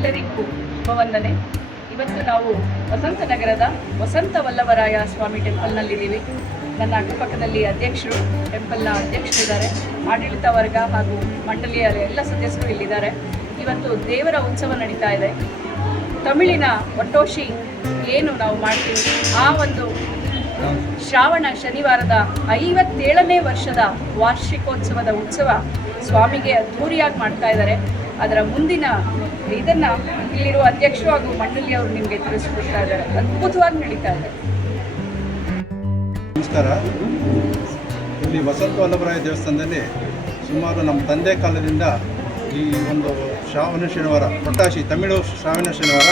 ಎಲ್ಲರಿಗೂ ಶುಭವಂದನೆ. ಇವತ್ತು ನಾವು ವಸಂತ ನಗರದ ವಸಂತ ವಲ್ಲಭರಾಯ ಸ್ವಾಮಿ ಟೆಂಪಲ್ನಲ್ಲಿದ್ದೀವಿ. ನನ್ನ ಅಕ್ಕಪಕ್ಕದಲ್ಲಿ ಅಧ್ಯಕ್ಷರು, ಟೆಂಪಲ್ನ ಅಧ್ಯಕ್ಷರಿದ್ದಾರೆ, ಆಡಳಿತ ವರ್ಗ ಹಾಗೂ ಮಂಡಳಿಯ ಎಲ್ಲ ಸದಸ್ಯರು ಇಲ್ಲಿದ್ದಾರೆ. ಇವತ್ತು ದೇವರ ಉತ್ಸವ ನಡೀತಾ ಇದೆ. ತಮಿಳಿನ ಒಟ್ಟೋಶಿ ಏನು ನಾವು ಮಾಡ್ತೀವಿ, ಆ ಒಂದು ಶ್ರಾವಣ ಶನಿವಾರದ 57ನೇ ವರ್ಷದ ವಾರ್ಷಿಕೋತ್ಸವದ ಉತ್ಸವ ಸ್ವಾಮಿಗೆ ಅದ್ಧೂರಿಯಾಗಿ ಮಾಡ್ತಾ ಇದ್ದಾರೆ. ಅದರ ಮುಂದಿನ ಇದನ್ನು ಇಲ್ಲಿರುವ ಅಧ್ಯಕ್ಷರು ಹಾಗೂ ಮಂಡಳಿಯವರು ನಿಮಗೆ ತಿಳಿಸ್ಕೊಡ್ತಾ ಇದ್ದಾರೆ. ಅದ್ಭುತವಾಗಿ ನಡೀತಾ ಇದೆ. ನಮಸ್ಕಾರ. ಇಲ್ಲಿ ವಸಂತ ವಲ್ಲಭರಾಯ ದೇವಸ್ಥಾನದಲ್ಲಿ ಸುಮಾರು ನಮ್ಮ ತಂದೆ ಕಾಲದಿಂದ ಈ ಒಂದು ಶ್ರಾವಣ ಶನಿವಾರ, ಪೊಟ್ಟಾಶಿ ತಮಿಳು ಶ್ರಾವಣ ಶನಿವಾರ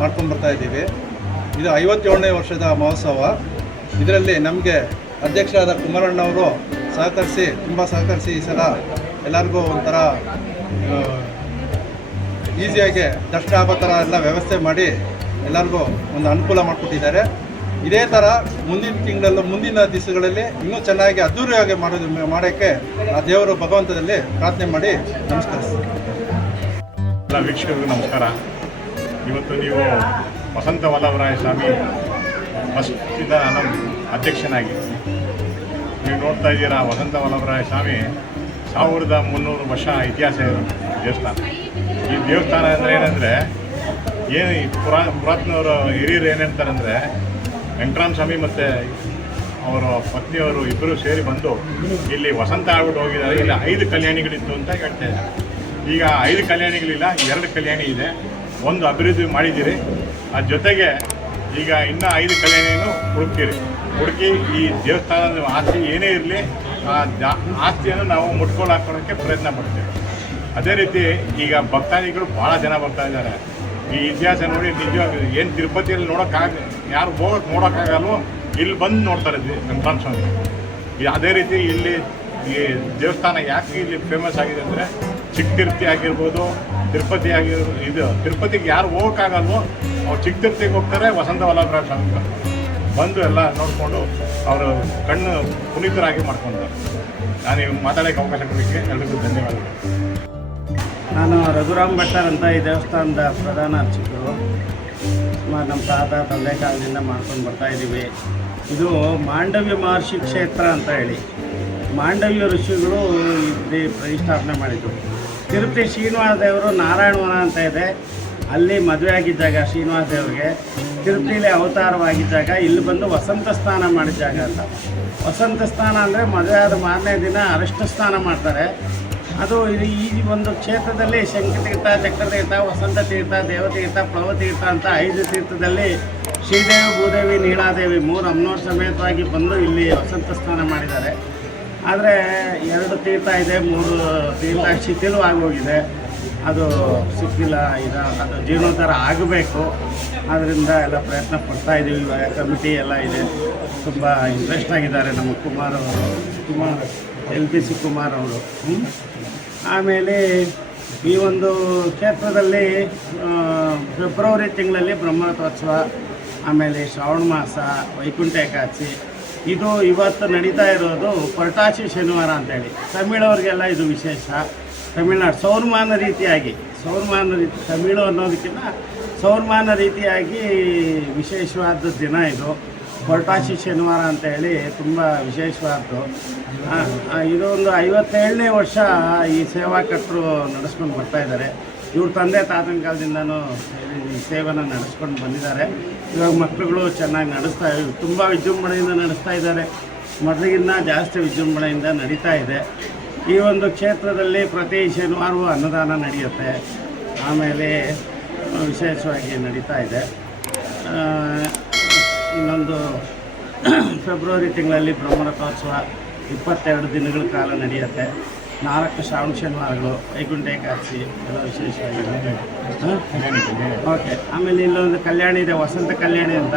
ಮಾಡ್ಕೊಂಡು ಬರ್ತಾ ಇದ್ದೀವಿ. ಇದು 57ನೇ ವರ್ಷದ ಮಹೋತ್ಸವ. ಇದರಲ್ಲಿ ನಮಗೆ ಅಧ್ಯಕ್ಷರಾದ ಕುಮಾರಣ್ಣವರು ತುಂಬ ಸಹಕರಿಸಿ ಈ ಸಲ ಎಲ್ಲರಿಗೂ ಒಂಥರ ಈಸಿಯಾಗಿ ದರ್ಶನ ಆಗೋ ಥರ ಎಲ್ಲ ವ್ಯವಸ್ಥೆ ಮಾಡಿ ಎಲ್ಲರಿಗೂ ಒಂದು ಅನುಕೂಲ ಮಾಡಿಕೊಟ್ಟಿದ್ದಾರೆ. ಇದೇ ಥರ ಮುಂದಿನ ದಿವಸಗಳಲ್ಲಿ ಇನ್ನೂ ಚೆನ್ನಾಗಿ ಅದ್ಧೂರಿಯಾಗಿ ಮಾಡೋಕ್ಕೆ ಆ ದೇವರು ಭಗವಂತದಲ್ಲಿ ಪ್ರಾರ್ಥನೆ ಮಾಡಿ ನಮಸ್ಕರಿಸ್ತೀನಿ. ಎಲ್ಲ ವೀಕ್ಷಕರಿಗೂ ನಮಸ್ಕಾರ. ಇವತ್ತು ನೀವು ವಸಂತ ವಲ್ಲಭರಾಯ ಸ್ವಾಮಿ ಫಸ್ಟಿಂದ ನಮ್ಮ ಅಧ್ಯಕ್ಷನಾಗಿ ನೀವು ನೋಡ್ತಾ ಇದ್ದೀರಾ. ವಸಂತ ವಲ್ಲಭರಾಯ ಸ್ವಾಮಿ 1300 ವರ್ಷ ಇತಿಹಾಸ ಇರೋ ದೇವಸ್ಥಾನ. ಈ ದೇವಸ್ಥಾನ ಅಂದರೆ ಏನಂದರೆ ಏನು ಈ ಪುರಾತನವರು ಹಿರಿಯರು ಏನಂತಾರಂದರೆ, ವೆಂಕಟರಾಮ ಸ್ವಾಮಿ ಮತ್ತು ಅವರ ಪತ್ನಿಯವರು ಇಬ್ಬರು ಸೇರಿ ಬಂದು ಇಲ್ಲಿ ವಸಂತ ಆಗ್ಬಿಟ್ಟು ಹೋಗಿದ್ದಾರೆ. ಇಲ್ಲಿ 5 ಕಲ್ಯಾಣಿಗಳಿತ್ತು ಅಂತ ಹೇಳ್ತಾ ಇದ್ದಾರೆ. ಈಗ 5 ಕಲ್ಯಾಣಿಗಳಿಲ್ಲ, 2 ಕಲ್ಯಾಣಿ ಇದೆ. ಒಂದು ಅಭಿವೃದ್ಧಿ ಮಾಡಿದ್ದೀರಿ. ಅದ್ರ ಜೊತೆಗೆ ಈಗ ಇನ್ನೂ 5 ಕಲ್ಯಾಣಿಯನ್ನು ಹುಡುಕಿ ಈ ದೇವಸ್ಥಾನದ ಆಸ್ತಿ ಏನೇ ಇರಲಿ ಆ ಆಸ್ತಿಯನ್ನು ನಾವು ಮುಟ್ಕೊಂಡು ಹಾಕೊಳ್ಳೋಕ್ಕೆ ಪ್ರಯತ್ನ ಪಡ್ತೀವಿ. ಅದೇ ರೀತಿ ಈಗ ಭಕ್ತಾದಿಗಳು ಭಾಳ ಜನ ಬರ್ತಾ ಇದ್ದಾರೆ. ಈ ಇತಿಹಾಸ ನೋಡಿ ನಿಜವಾಗಿ ಏನು ತಿರುಪತಿಯಲ್ಲಿ ಯಾರು ನೋಡೋಕ್ಕಾಗಲ್ವೋ ಇಲ್ಲಿ ಬಂದು ನೋಡ್ತಾರೆ ವೆಂಕಟರಾಮ ಸ್ವಾಮಿ. ಅದೇ ರೀತಿ ಇಲ್ಲಿ ಈ ದೇವಸ್ಥಾನ ಯಾಕೆ ಇಲ್ಲಿ ಫೇಮಸ್ ಆಗಿದೆ ಅಂದರೆ, ಚಿಕ್ಕ ತಿರುಪತಿ ಆಗಿರ್ಬೋದು, ತಿರುಪತಿ ತಿರುಪತಿಗೆ ಯಾರು ಹೋಗೋಕ್ಕಾಗಲ್ವೋ ಅವ್ರು ಚಿಕ್ಕ ತಿರುಪತಿಗೆ ಹೋಗ್ತಾರೆ. ವಸಂತ ವಲ್ಲಭರಾಯ ಸ್ವಾಮಿ ಬಂದು ಎಲ್ಲ ನೋಡಿಕೊಂಡು ಅವರು ಕಣ್ಣು ಪುನೀತರಾಗಿ ಮಾಡ್ಕೊತಾರೆ. ನಾನು ಮಾತಾಡೋಕ್ಕೆ ಅವಕಾಶ ಕೊಡಲಿಕ್ಕೆ ಎಲ್ಲರಿಗೂ ಧನ್ಯವಾದಗಳು. ನಾನು ರಘುರಾಮ್ ಭಟ್ಟರ್ ಅಂತ ಈ ದೇವಸ್ಥಾನದ ಪ್ರಧಾನ ಅರ್ಚಕರು. ಸುಮಾರು ನಮ್ಮ ತಂದೆ ಕಾಲದಿಂದ ಮಾಡ್ಕೊಂಡು ಬರ್ತಾಯಿದ್ದೀವಿ. ಇದು ಮಾಂಡವ್ಯ ಮಹರ್ಷಿ ಕ್ಷೇತ್ರ ಅಂತ ಹೇಳಿ ಮಾಂಡವ್ಯ ಋಷಿಗಳು ಇಲ್ಲಿ ಪ್ರತಿಷ್ಠಾಪನೆ ಮಾಡಿದರು. ತಿರುಪತಿ ಶ್ರೀನಿವಾಸ ದೇವರು ನಾರಾಯಣವನ ಅಂತ ಇದೆ, ಅಲ್ಲಿ ಮದುವೆ ಆಗಿದ್ದಾಗ ಶ್ರೀನಿವಾಸ ದೇವರಿಗೆ ತಿರುಪತಿಯಲ್ಲಿ ಅವತಾರವಾಗಿದ್ದಾಗ ಇಲ್ಲಿ ಬಂದು ವಸಂತ ಸ್ನಾನ ಮಾಡಿದ ಜಾಗ ಅಂತ. ವಸಂತ ಸ್ನಾನ ಅಂದರೆ ಮದುವೆ ಆದ ಮಾರನೇ ದಿನ ಅರಷ್ಟು ಸ್ನಾನ ಮಾಡ್ತಾರೆ. ಅದು ಈ ಒಂದು ಕ್ಷೇತ್ರದಲ್ಲಿ ಶಂಕತೀರ್ಥ, ಚಕ್ರತೀರ್ಥ, ವಸಂತ ತೀರ್ಥ, ದೇವತೀರ್ಥ, ಪ್ಲವತೀರ್ಥ ಅಂತ 5 ತೀರ್ಥದಲ್ಲಿ ಶ್ರೀದೇವಿ, ಭೂದೇವಿ, ನೀಳಾದೇವಿ 3 ಅಮ್ಮನವ್ರ ಸಮೇತವಾಗಿ ಬಂದು ಇಲ್ಲಿ ವಸಂತ ಸ್ನಾನ ಮಾಡಿದ್ದಾರೆ. ಆದರೆ 2 ತೀರ್ಥ ಇದೆ, 3 ತೀರ್ಥ ಶಿಥಿಲವಾಗೋಗಿದೆ. ಅದು ಸಿಕ್ಕಿಲ್ಲ. ಅದು ಜೀರ್ಣೋದ್ಧಾರ ಆಗಬೇಕು. ಆದ್ದರಿಂದ ಎಲ್ಲ ಪ್ರಯತ್ನ ಪಡ್ತಾಯಿದ್ದೀವಿ. ಕಮಿಟಿ ಎಲ್ಲ ಇದೆ. ತುಂಬ ಇಂಟ್ರೆಸ್ಟ್ ಆಗಿದ್ದಾರೆ ನಮ್ಮ ಕುಮಾರ್ LPC ಕುಮಾರ್ ಅವರು. ಆಮೇಲೆ ಈ ಒಂದು ಕ್ಷೇತ್ರದಲ್ಲಿ ಫೆಬ್ರವರಿ ತಿಂಗಳಲ್ಲಿ ಬ್ರಹ್ಮರಥೋತ್ಸವ, ಆಮೇಲೆ ಶ್ರಾವಣ ಮಾಸ, ವೈಕುಂಠ ಏಕಾದಶಿ. ಇದು ಇವತ್ತು ನಡೀತಾ ಇರೋದು ಪೊಟ್ಟಾಶಿ ಶನಿವಾರ ಅಂತೇಳಿ. ತಮಿಳವ್ರಿಗೆಲ್ಲ ಇದು ವಿಶೇಷ. ತಮಿಳ್ನಾಡು ಸೌರಮಾನ ರೀತಿಯಾಗಿ ತಮಿಳು ಅನ್ನೋದಕ್ಕಿಂತ ಸೌರಮಾನ ರೀತಿಯಾಗಿ ವಿಶೇಷವಾದ ದಿನ ಇದು. ಪೊಟ್ಟಾಶಿ ಶನಿವಾರ ಅಂತೇಳಿ ತುಂಬ ವಿಶೇಷವಾದ್ದು. ಇದು ಒಂದು 57ನೇ ವರ್ಷ ಈ ಸೇವಾಕರ್ತರು ನಡೆಸ್ಕೊಂಡು ಬರ್ತಾಯಿದ್ದಾರೆ. ಇವ್ರ ತಂದೆ ತಾತನ ಕಾಲದಿಂದನೂ ಈ ಸೇವೆನ ನಡೆಸ್ಕೊಂಡು ಬಂದಿದ್ದಾರೆ. ಇವಾಗ ಮಕ್ಕಳುಗಳು ಚೆನ್ನಾಗಿ ತುಂಬ ವಿಜೃಂಭಣೆಯಿಂದ ನಡೆಸ್ತಾ ಇದ್ದಾರೆ. ಮೊದಲಿಗಿನ್ನ ಜಾಸ್ತಿ ವಿಜೃಂಭಣೆಯಿಂದ ನಡೀತಾ ಇದೆ. ಈ ಒಂದು ಕ್ಷೇತ್ರದಲ್ಲಿ ಪ್ರತಿ ಶನಿವಾರವೂ ಅನ್ನದಾನ ನಡೆಯುತ್ತೆ. ಆಮೇಲೆ ವಿಶೇಷವಾಗಿ ನಡೀತಾ ಇದೆ. ಇನ್ನೊಂದು ಫೆಬ್ರವರಿ ತಿಂಗಳಲ್ಲಿ ಬ್ರಹ್ಮರಥೋತ್ಸವ 22 ದಿನಗಳ ಕಾಲ ನಡೆಯುತ್ತೆ. 4 ಶ್ರಾವಣ ಶನಿವಾರಗಳು, ವೈಕುಂಠ ಏಕಾದಶಿ ಎಲ್ಲ ವಿಶೇಷವಾಗಿದೆ. ಓಕೆ. ಆಮೇಲೆ ಇಲ್ಲೊಂದು ಕಲ್ಯಾಣಿ ಇದೆ, ವಸಂತ ಕಲ್ಯಾಣಿ ಅಂತ.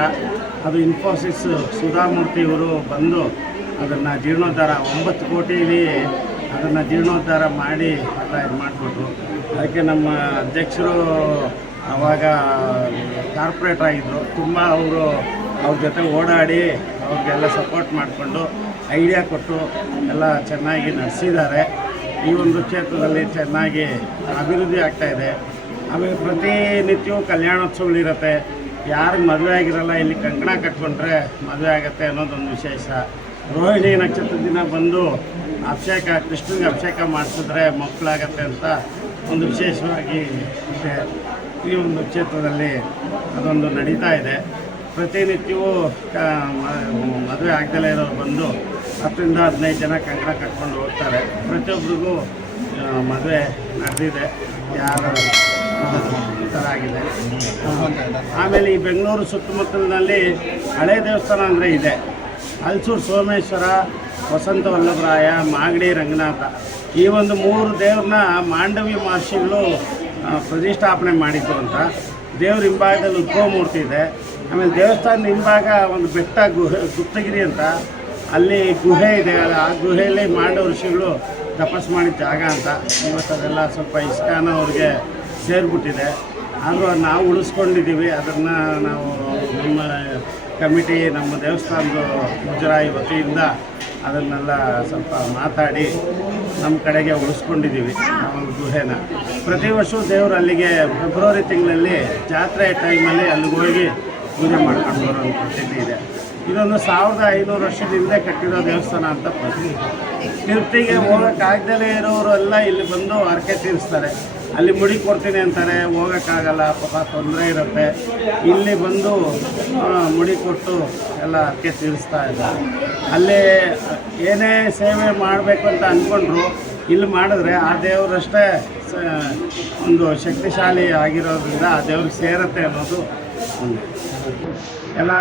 ಅದು ಇನ್ಫೋಸಿಸ್ ಸುಧಾಮೂರ್ತಿ ಇವರು ಬಂದು ಅದನ್ನು ಜೀರ್ಣೋದ್ಧಾರ 9 ಕೋಟಿಲಿ ಅದನ್ನು ಜೀರ್ಣೋದ್ಧಾರ ಮಾಡಿ ಇದು ಮಾಡಿಬಿಟ್ರು. ಅದಕ್ಕೆ ನಮ್ಮ ಅಧ್ಯಕ್ಷರು ಆವಾಗ ಕಾರ್ಪೊರೇಟರ್ ಆಗಿದ್ದರು. ತುಂಬ ಅವ್ರ ಜೊತೆ ಓಡಾಡಿ ಅವ್ರಿಗೆಲ್ಲ ಸಪೋರ್ಟ್ ಮಾಡಿಕೊಂಡು ಐಡಿಯಾ ಕೊಟ್ಟು ಎಲ್ಲ ಚೆನ್ನಾಗಿ ನಡೆಸಿದ್ದಾರೆ. ಈ ಒಂದು ಕ್ಷೇತ್ರದಲ್ಲಿ ಚೆನ್ನಾಗಿ ಅಭಿವೃದ್ಧಿ ಆಗ್ತಾಯಿದೆ. ಆಮೇಲೆ ಪ್ರತಿನಿತ್ಯವೂ ಕಲ್ಯಾಣೋತ್ಸವಗಳಿರುತ್ತೆ. ಯಾರಿಗೆ ಮದುವೆ ಆಗಿರಲ್ಲ ಇಲ್ಲಿ ಕಂಕಣ ಕಟ್ಕೊಂಡ್ರೆ ಮದುವೆ ಆಗುತ್ತೆ ಅನ್ನೋದೊಂದು ವಿಶೇಷ. ರೋಹಿಣಿ ನಕ್ಷತ್ರದ ದಿನ ಬಂದು ಅಭಿಷೇಕ, ಕೃಷ್ಣನಿಗೆ ಅಭಿಷೇಕ ಮಾಡಿಸಿದ್ರೆ ಮಕ್ಕಳಾಗತ್ತೆ ಅಂತ ಒಂದು ವಿಶೇಷವಾಗಿ ಇದೆ. ಈ ಒಂದು ಕ್ಷೇತ್ರದಲ್ಲಿ ಅದೊಂದು ನಡೀತಾ ಇದೆ. ಪ್ರತಿನಿತ್ಯವೂ ಮದುವೆ ಆಗದಲ್ಲೇ ಇರೋರು ಬಂದು 10ರಿಂದ 15 ಜನ ಕಂಕಣ ಕಟ್ಕೊಂಡು ಹೋಗ್ತಾರೆ. ಪ್ರತಿಯೊಬ್ಬರಿಗೂ ಮದುವೆ ನಡೆದಿದೆ, ಯಾರ ಈ ಥರ ಆಗಿದೆ. ಆಮೇಲೆ ಈ ಬೆಂಗಳೂರು ಸುತ್ತಮುತ್ತಲಿನಲ್ಲಿ ಹಳೆ ದೇವಸ್ಥಾನ ಅಂದರೆ ಇದೆ. ಹಲಸೂರು ಸೋಮೇಶ್ವರ, ವಸಂತ ವಲ್ಲಭರಾಯ, ಮಾಗಡಿ ರಂಗನಾಥ, ಈ ಒಂದು 3 ದೇವ್ರನ್ನ ಮಾಂಡವಿ ಮಹರ್ಷಿಗಳು ಪ್ರತಿಷ್ಠಾಪನೆ ಮಾಡಿದ್ದು ಅಂತ. ದೇವ್ರ ಹಿಂಭಾಗದಲ್ಲಿ ಉದ್ಭವ ಮೂರ್ತಿ ಇದೆ. ಆಮೇಲೆ ದೇವಸ್ಥಾನದ ಹಿಂಭಾಗ ಒಂದು ಬೆಟ್ಟ ಗುಪ್ತಗಿರಿ ಅಂತ, ಅಲ್ಲಿ ಗುಹೆ ಇದೆ. ಆ ಗುಹೆಯಲ್ಲಿ ಮಾಂಡವ ಋಷಿಗಳು ತಪಸ್ಸು ಮಾಡಿದ ಜಾಗ ಅಂತ. ಇವತ್ತು ಅದೆಲ್ಲ ಸ್ವಲ್ಪ ಇಸ್ಕಾನ್ ಅವ್ರಿಗೆ ಸೇರಿಬಿಟ್ಟಿದೆ. ಆದರೂ ನಾವು ಉಳಿಸ್ಕೊಂಡಿದ್ದೀವಿ. ಅದನ್ನು ನಾವು ನಮ್ಮ ಕಮಿಟಿ, ನಮ್ಮ ದೇವಸ್ಥಾನದ ಮುಜರಾಯಿ ವತಿಯಿಂದ ಅದನ್ನೆಲ್ಲ ಸ್ವಲ್ಪ ಮಾತಾಡಿ ನಮ್ಮ ಕಡೆಗೆ ಉಳಿಸ್ಕೊಂಡಿದ್ದೀವಿ ಆ ಒಂದು ಗುಹೆನ. ಪ್ರತಿ ವರ್ಷವೂ ದೇವರು ಅಲ್ಲಿಗೆ ಫೆಬ್ರವರಿ ತಿಂಗಳಲ್ಲಿ ಜಾತ್ರೆ ಟೈಮಲ್ಲಿ ಅಲ್ಲಿಗೆ ಹೋಗಿ ಪೂಜೆ ಮಾಡ್ಕೊಂಡು ಬರೋ ಪ್ರತೀತಿ ಇದೆ. ಇದೊಂದು 1500 ವರ್ಷದ ಹಿಂದೆ ಕಟ್ಟಿರೋ ದೇವಸ್ಥಾನ ಅಂತ ಪ್ರತೀತಿ. ತಿರುಪ್ತಿಗೆ ಹೋಗೋಕ್ಕಾಗ್ದಲೇ ಇರೋರೆಲ್ಲ ಇಲ್ಲಿ ಬಂದು ಹರಕೆ ತೀರಿಸ್ತಾರೆ. ಅಲ್ಲಿ ಮುಡಿ ಕೊಡ್ತೀನಿ ಅಂತಾರೆ, ಹೋಗೋಕ್ಕಾಗಲ್ಲ, ಪಾಪ ತೊಂದರೆ ಇರುತ್ತೆ. ಇಲ್ಲಿ ಬಂದು ಮುಡಿ ಕೊಟ್ಟು ಎಲ್ಲ ಹರಕೆ ತೀರಿಸ್ತಾ ಇದ್ದಾರೆ. ಅಲ್ಲೇ ಏನೇ ಸೇವೆ ಮಾಡಬೇಕು ಅಂತ ಅಂದ್ಕೊಂಡ್ರು ಇಲ್ಲಿ ಮಾಡಿದ್ರೆ ಆ ದೇವರಷ್ಟೇ ಒಂದು ಶಕ್ತಿಶಾಲಿ ಆಗಿರೋದ್ರಿಂದ ಆ ದೇವ್ರಿಗೆ ಸೇರುತ್ತೆ ಅನ್ನೋದು ಒಂದು. ಎಲ್ಲ